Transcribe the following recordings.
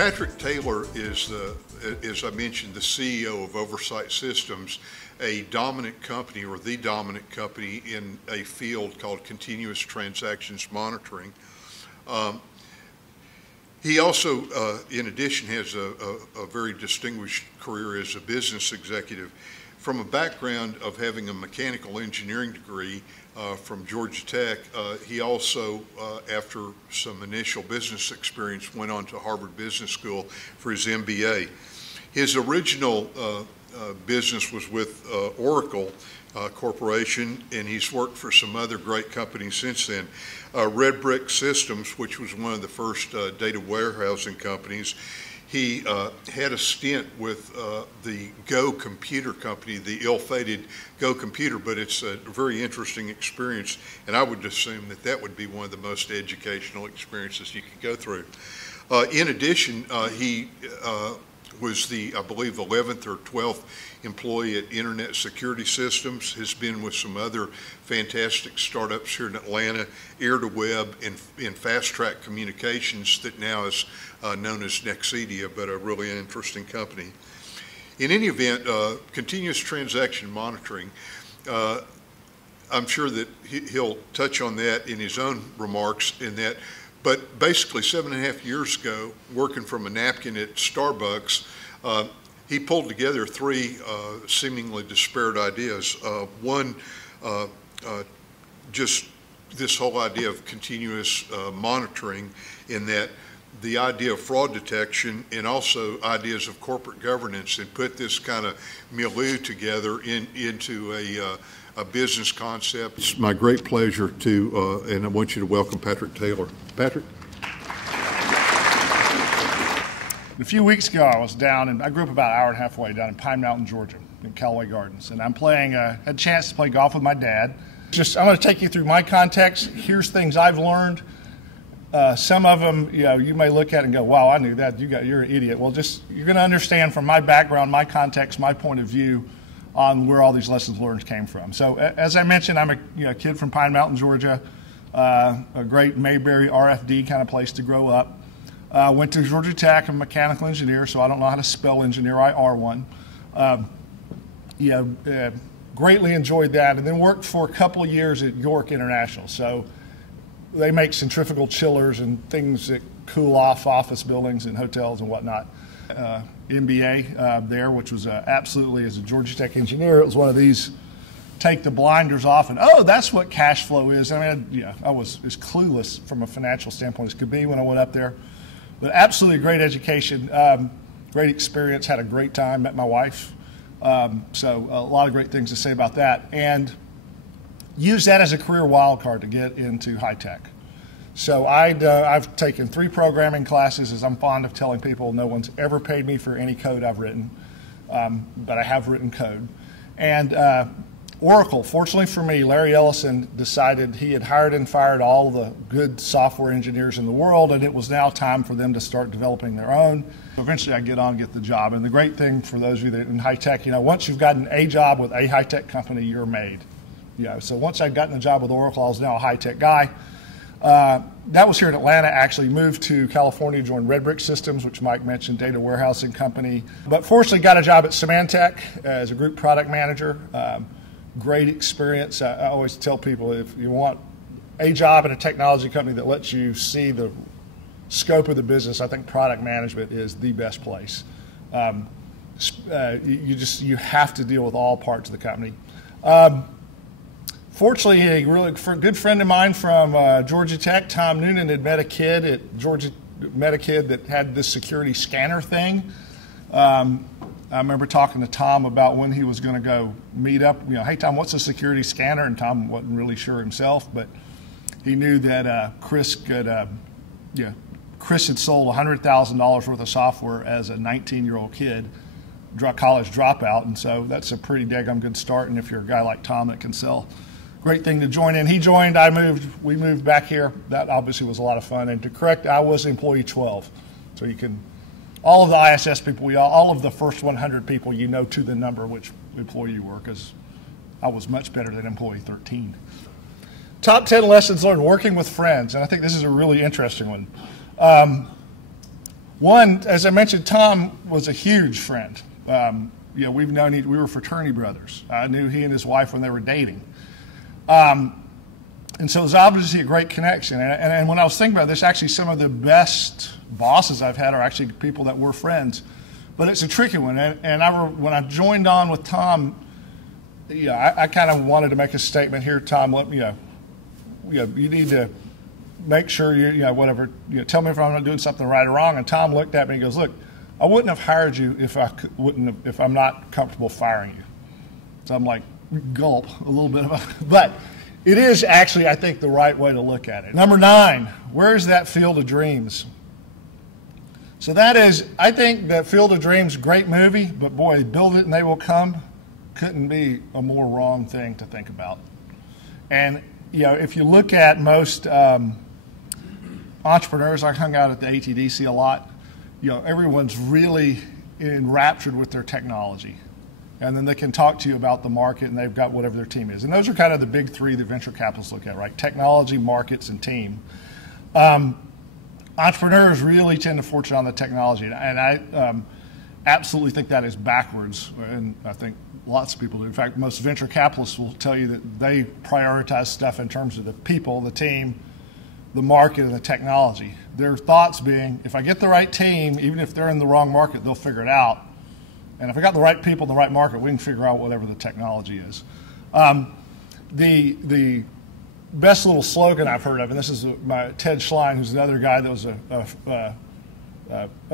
Patrick Taylor is, as I mentioned, the CEO of Oversight Systems, a dominant company, or the dominant company in a field called continuous transactions monitoring. He also, in addition, has a very distinguished career as a business executive. From a background of having a mechanical engineering degree from Georgia Tech, he also, after some initial business experience, went on to Harvard Business School for his MBA. His original business was with Oracle Corporation, and he's worked for some other great companies since then. Red Brick Systems, which was one of the first data warehousing companies. He had a stint with the Go Computer company, the ill-fated Go Computer, but it's a very interesting experience, and I would assume that that would be one of the most educational experiences you could go through. In addition, he was the, I believe, 11th or 12th employee at Internet Security Systems, has been with some other fantastic startups here in Atlanta, Air2Web and Fast Track Communications that now is known as Nexidia, but a really interesting company. In any event, continuous transaction monitoring, I'm sure that he'll touch on that in his own remarks in that. But basically 7.5 years ago, working from a napkin at Starbucks, he pulled together three seemingly disparate ideas. One, just this whole idea of continuous monitoring, in that the idea of fraud detection and also ideas of corporate governance, and put this kind of milieu together into a business concept. It's my great pleasure to, and I want you to welcome Patrick Taylor. Patrick? A few weeks ago, I was down, and I grew up about an hour and a half away down in Pine Mountain, Georgia, in Callaway Gardens, and I'm playing. Had a chance to play golf with my dad. I'm going to take you through my context. Here's things I've learned. Some of them, you may look at it and go, "Wow, I knew that. You're an idiot." Well, you're going to understand from my background, my context, my point of view on where all these lessons learned came from. So, as I mentioned, I'm a kid from Pine Mountain, Georgia, a great Mayberry RFD kind of place to grow up. Went to Georgia Tech. I'm a mechanical engineer, so I don't know how to spell engineer. I are one. Greatly enjoyed that, and then worked for a couple of years at York International. So they make centrifugal chillers and things that cool off office buildings and hotels and whatnot. MBA there, which was absolutely, as a Georgia Tech engineer, it was one of these take the blinders off and, oh, that's what cash flow is. I mean, I was as clueless from a financial standpoint as could be when I went up there. But absolutely great education, great experience, had a great time, met my wife. So a lot of great things to say about that. And used that as a career wild card to get into high tech. So I've taken 3 programming classes. As I'm fond of telling people, no one's ever paid me for any code I've written, but I have written code. And Oracle, fortunately for me, Larry Ellison decided he had hired and fired all the good software engineers in the world, and it was now time for them to start developing their own. Eventually I get on and get the job. And the great thing for those of you that are in high tech, once you've gotten a job with a high tech company, you're made. So once I'd gotten a job with Oracle, I was now a high tech guy. That was here in Atlanta. Actually moved to California, joined Red Brick Systems, which Mike mentioned, data warehousing company. But fortunately got a job at Symantec as a group product manager. Great experience. I always tell people, if you want a job in a technology company that lets you see the scope of the business, I think product management is the best place. You have to deal with all parts of the company. Fortunately, a really good friend of mine from Georgia Tech, Tom Noonan, had met a kid at Georgia, that had this security scanner thing. I remember talking to Tom about when he was going to go meet up. Hey Tom, what's a security scanner? And Tom wasn't really sure himself, but he knew that Chris had sold $100,000 worth of software as a 19-year-old kid, college dropout, and so that's a pretty daggum good start. And if you're a guy like Tom that can sell, great thing to join in. He joined, I moved, we moved back here. That obviously was a lot of fun. And to correct, I was employee 12. So you can, all of the ISS people, all of the first 100 people, to the number which employee you were, because I was much better than employee 13. Top 10 lessons learned working with friends, and I think this is a really interesting one. One, as I mentioned, Tom was a huge friend. We've known we were fraternity brothers. I knew he and his wife when they were dating. And so it was obviously a great connection. And when I was thinking about this, actually some of the best bosses I've had are actually people that were friends. But it's a tricky one. And when I joined on with Tom, I kind of wanted to make a statement here, Tom. You need to make sure tell me if I'm not doing something right or wrong. And Tom looked at me and goes, look, I wouldn't have hired you if I'm not comfortable firing you. So I'm like, gulp a little bit about it. But it is actually, I think, the right way to look at it. Number 9, where's that Field of Dreams? So that is, I think that Field of Dreams, great movie, but boy, build it and they will come, couldn't be a more wrong thing to think about. And if you look at most entrepreneurs, I hung out at the ATDC a lot, everyone's really enraptured with their technology. And then they can talk to you about the market, and they've got whatever their team is. And those are kind of the big 3 that venture capitalists look at, right? Technology, markets, and team. Entrepreneurs really tend to fortune on the technology, and I absolutely think that is backwards, and I think lots of people do. In fact, most venture capitalists will tell you that they prioritize stuff in terms of the people, the team, the market, and the technology. Their thoughts being, if I get the right team, even if they're in the wrong market, they'll figure it out. And if I got the right people in the right market, we can figure out whatever the technology is. The best little slogan I've heard of, and this is Ted Schlein, who's another guy that was a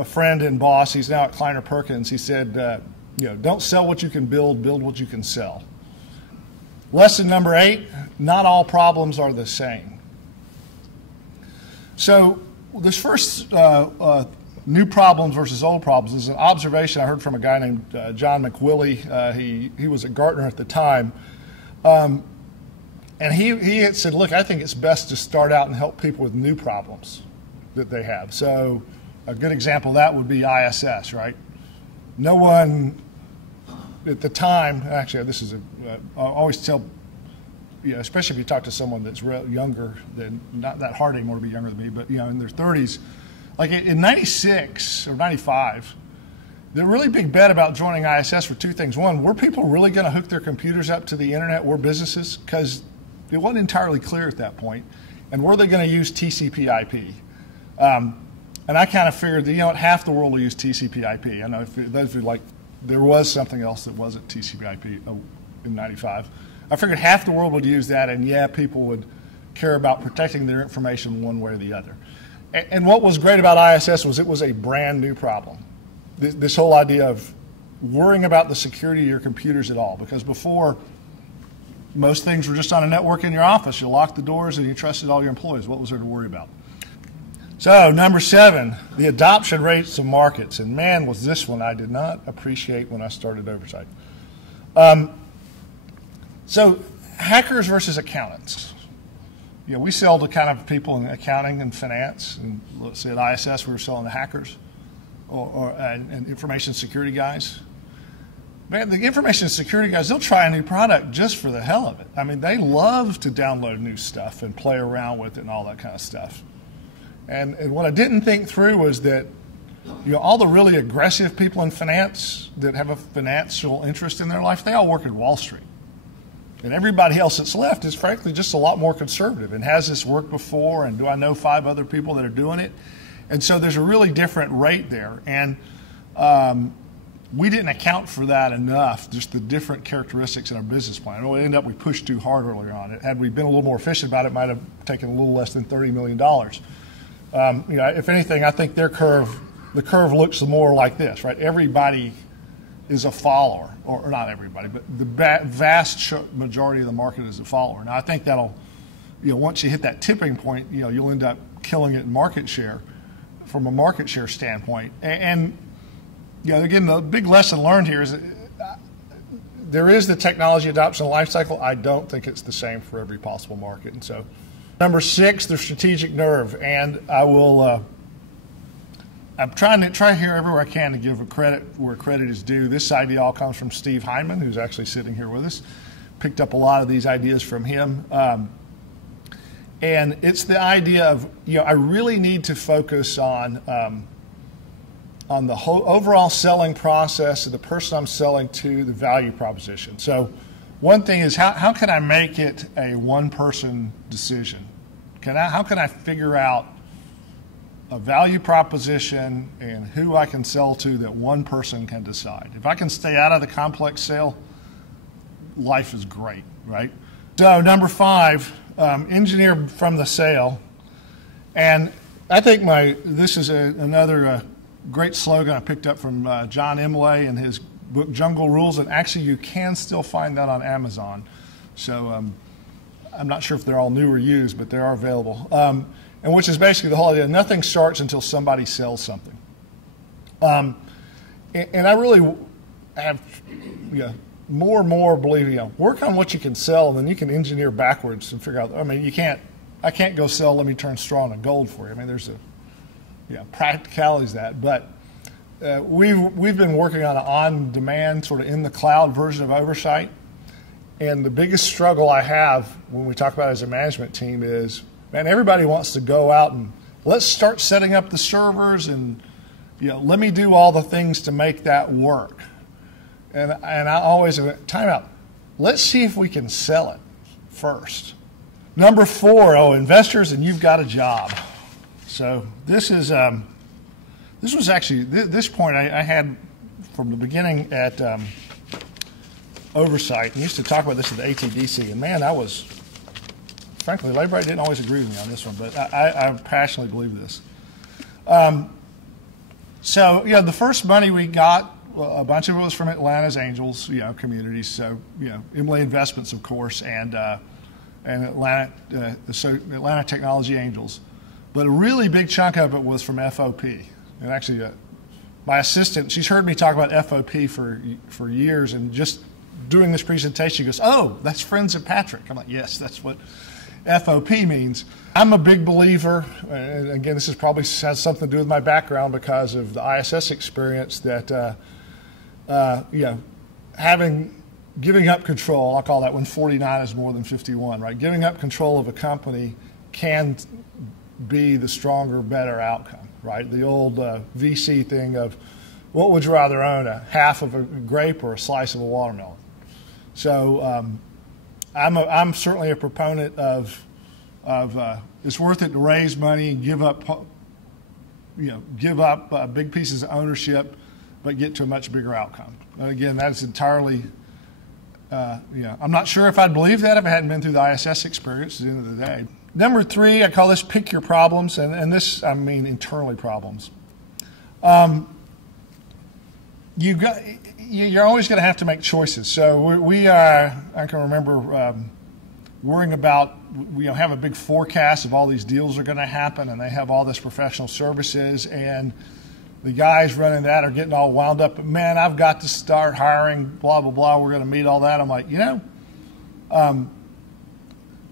friend and boss. He's now at Kleiner Perkins. He said, don't sell what you can build what you can sell. Lesson number 8, not all problems are the same. So this first new problems versus old problems is an observation I heard from a guy named John McWillie. He was at Gartner at the time. And he had said, look, I think it's best to start out and help people with new problems that they have. So a good example of that would be ISS, right? No one at the time, actually, this is I always tell, especially if you talk to someone that's younger, than not that hard anymore to be younger than me, but in their 30s, like in 96 or 95, the really big bet about joining ISS were 2 things. One, were people really going to hook their computers up to the internet or businesses? Because it wasn't entirely clear at that point. And were they going to use TCP/IP? And I kind of figured that, half the world will use TCP/IP. I know if those who there was something else that wasn't TCP/IP in 95. I figured half the world would use that, and people would care about protecting their information one way or the other. And what was great about ISS was it was a brand new problem. This whole idea of worrying about the security of your computers at all, because before, most things were just on a network in your office. You locked the doors and you trusted all your employees. What was there to worry about? So number 7, the adoption rates of markets. And man, was this one I did not appreciate when I started Oversight. So hackers versus accountants. We sell to kind of people in accounting and finance. And let's say at ISS we were selling to hackers and information security guys. Man, the information security guys, they'll try a new product just for the hell of it. I mean, they love to download new stuff and play around with it and all that kind of stuff. And what I didn't think through was that all the really aggressive people in finance that have a financial interest in their life, they all work at Wall Street. And everybody else that's left is frankly just a lot more conservative and has this worked before, and do I know 5 other people that are doing it? And so there's a really different rate there. And we didn't account for that enough, just the different characteristics in our business plan. It ended up we pushed too hard earlier on. Had we been a little more efficient about it, it might have taken a little less than $30 million. If anything, I think the curve looks more like this, right? Everybody is a follower, or not everybody, but the vast majority of the market is a follower. Now, I think that'll, once you hit that tipping point, you'll end up killing it in market share from a market share standpoint. And again, the big lesson learned here is that there is the technology adoption life cycle. I don't think it's the same for every possible market. And so, number 6, the strategic nerve. And I will, I'm trying here everywhere I can to give credit where credit is due. This idea all comes from Steve Hyman, who's actually sitting here with us. Picked up a lot of these ideas from him. And it's the idea of, I really need to focus on on the whole overall selling process of the person I'm selling to, the value proposition. So one thing is how can I make it a one-person decision? How can I figure out a value proposition and who I can sell to that one person can decide? If I can stay out of the complex sale, life is great, right? So number 5, engineer from the sale. And I think this is another great slogan I picked up from John Imlay in his book Jungle Rules, and actually you can still find that on Amazon. So I'm not sure if they're all new or used, but they are available. And which is basically the whole idea: nothing starts until somebody sells something. And I really have more and more believe, work on what you can sell, and then you can engineer backwards and figure out. I mean, I can't go sell Let Me Turn Straw into Gold for you. I mean, there's practicalities of that, but we've been working on an on-demand, sort of in the cloud version of Oversight, and the biggest struggle I have when we talk about it as a management team is, man, everybody wants to go out and let's start setting up the servers and let me do all the things to make that work. And I always time out. Let's see if we can sell it first. Number 4, investors and you've got a job. So this is was actually this point I had from the beginning at Oversight. I used to talk about this at the ATDC, and man, frankly, Labor didn't always agree with me on this one, but I passionately believe this. So the first money we got, a bunch of it was from Atlanta's Angels, communities. So Imlay Investments, of course, and Atlanta Technology Angels. But a really big chunk of it was from FOP. And actually, my assistant, she's heard me talk about FOP for years, and just doing this presentation, she goes, "Oh, that's Friends of Patrick." I'm like, yes, that's what FOP means. I'm a big believer, and again, this probably has something to do with my background because of the ISS experience, that giving up control, I'll call that when 49 is more than 51, right? Giving up control of a company can be the stronger, better outcome, right? The old VC thing of, what would you rather own, a half of a grape or a slice of a watermelon? So I'm certainly a proponent of it's worth it to raise money, give up big pieces of ownership, but get to a much bigger outcome. And again, that's entirely, I'm not sure if I'd believe that if I hadn't been through the ISS experience at the end of the day. Number 3, I call this pick your problems, and this, I mean internally problems. You're always going to have to make choices. So I can remember worrying about, have a big forecast of all these deals are going to happen, and they have all this professional services, and the guys running that are getting all wound up. But man, I've got to start hiring, blah, blah, blah. We're going to meet all that. I'm like,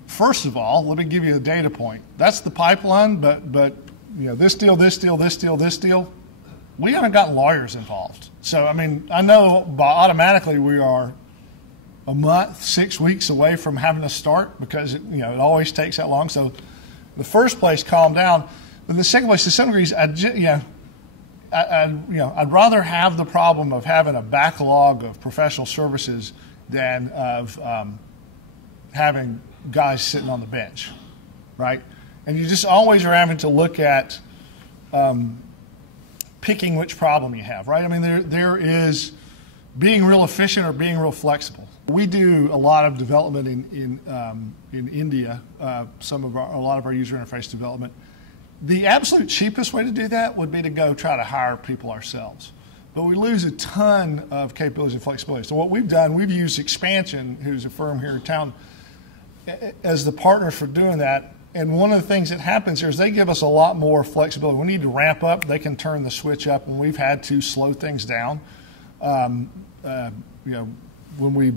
first of all, let me give you a data point. That's the pipeline, but this deal, this deal, this deal, this deal, we haven't gotten lawyers involved. So, I mean, I know automatically we are a month, 6 weeks away from having to start because it always takes that long. So the first place, calm down. But the second place, to some degrees, I'd rather have the problem of having a backlog of professional services than of having guys sitting on the bench, right? And you just always are having to look at picking which problem you have, right? I mean, there is being real efficient or being real flexible. We do a lot of development in India, a lot of our user interface development. The absolute cheapest way to do that would be to go try to hire people ourselves. But we lose a ton of capabilities and flexibility. So what we've done, we've used Expansion, who's a firm here in town, as the partner for doing that. And one of the things that happens here is they give us a lot more flexibility. We need to ramp up, they can turn the switch up, and we've had to slow things down. When we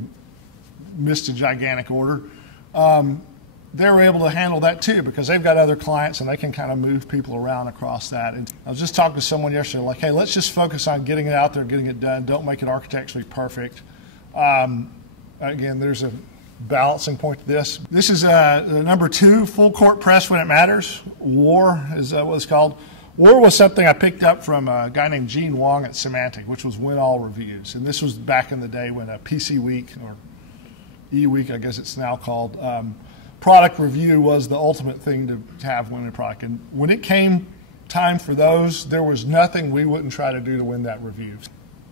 missed a gigantic order, they were able to handle that too because they've got other clients and they can kind of move people around across that. And I was just talking to someone yesterday, like, hey, let's just focus on getting it out there, getting it done. Don't make it architecturally perfect. Again, there's a balancing point to this. This is number 2, full court press when it matters. WAR is what it's called. War was something I picked up from a guy named Gene Wong at Symantec, which was Win All Reviews. And this was back in the day when a PC Week, or E-Week, I guess it's now called, product review was the ultimate thing to have win a product. And when it came time for those, there was nothing we wouldn't try to do to win that review.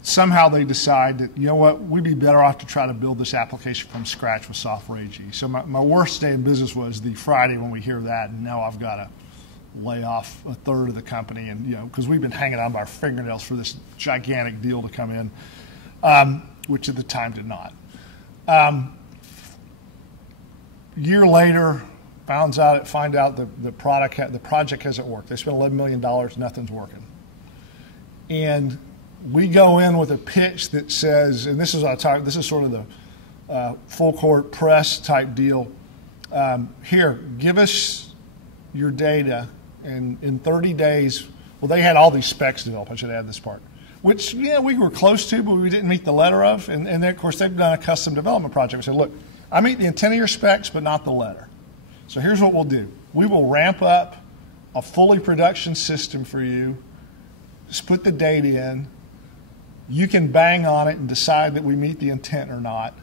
Somehow they decide that, you know what, we'd be better off to try to build this application from scratch with Software AG. So my worst day in business was the Friday when we hear that, and now I've got to lay off a third of the company, and because we've been hanging on by our fingernails for this gigantic deal to come in, which at the time did not. Year later, find out the project hasn't worked. They spent $11 million, nothing's working. And we go in with a pitch that says, and this is sort of the full court press type deal. Here, give us your data, and in 30 days, well, they had all these specs developed. I should add this part, which we were close to, but we didn't meet the letter of. And then, of course, they've done a custom development project. We said, look, I meet the intent of your specs, but not the letter. So here's what we'll do. We will ramp up a fully production system for you, just put the data in. You can bang on it and decide that we meet the intent or not,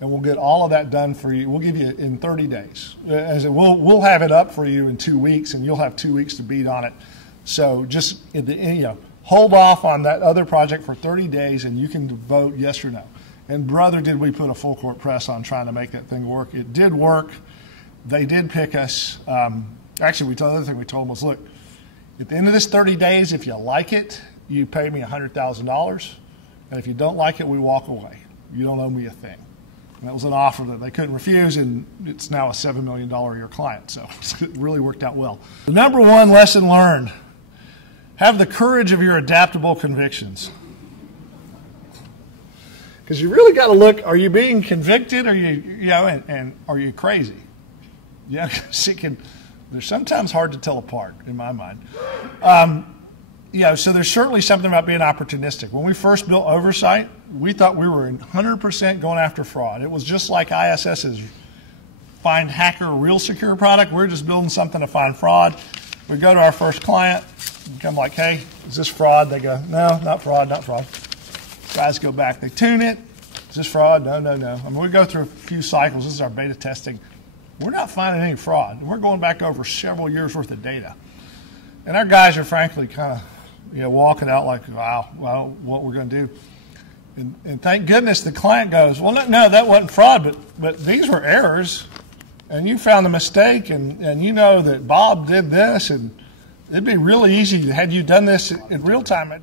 and we'll get all of that done for you. We'll give you in 30 days. We'll have it up for you in 2 weeks, and you'll have 2 weeks to beat on it. So just hold off on that other project for 30 days, and you can vote yes or no. And brother, did we put a full court press on trying to make that thing work. It did work. They did pick us. Actually, the other thing we told them was, look, at the end of this 30 days, if you like it, you pay me $100,000, and if you don't like it, we walk away. You don't owe me a thing. And that was an offer that they couldn't refuse, and it's now a $7 million a year client, so it really worked out well. The number one lesson learned: have the courage of your adaptable convictions. Because you really got to look, are you being convicted, or and are you crazy? Yeah, they're sometimes hard to tell apart, in my mind. So there's certainly something about being opportunistic. When we first built Oversight, we thought we were 100% going after fraud. It was just like ISS's find hacker real secure product. We're just building something to find fraud. We go to our first client, and come like, hey, is this fraud? They go, no, not fraud, not fraud. Guys go back, they tune it. Is this fraud? No, no, no. I mean, we go through a few cycles. This is our beta testing. We're not finding any fraud. And we're going back over several years worth of data. And our guys are frankly kind of walking out like, wow, well, what we're going to do. And thank goodness the client goes, well, no, that wasn't fraud, but these were errors. And you found the mistake, and you know that Bob did this, and it'd be really easy had you done this in real time.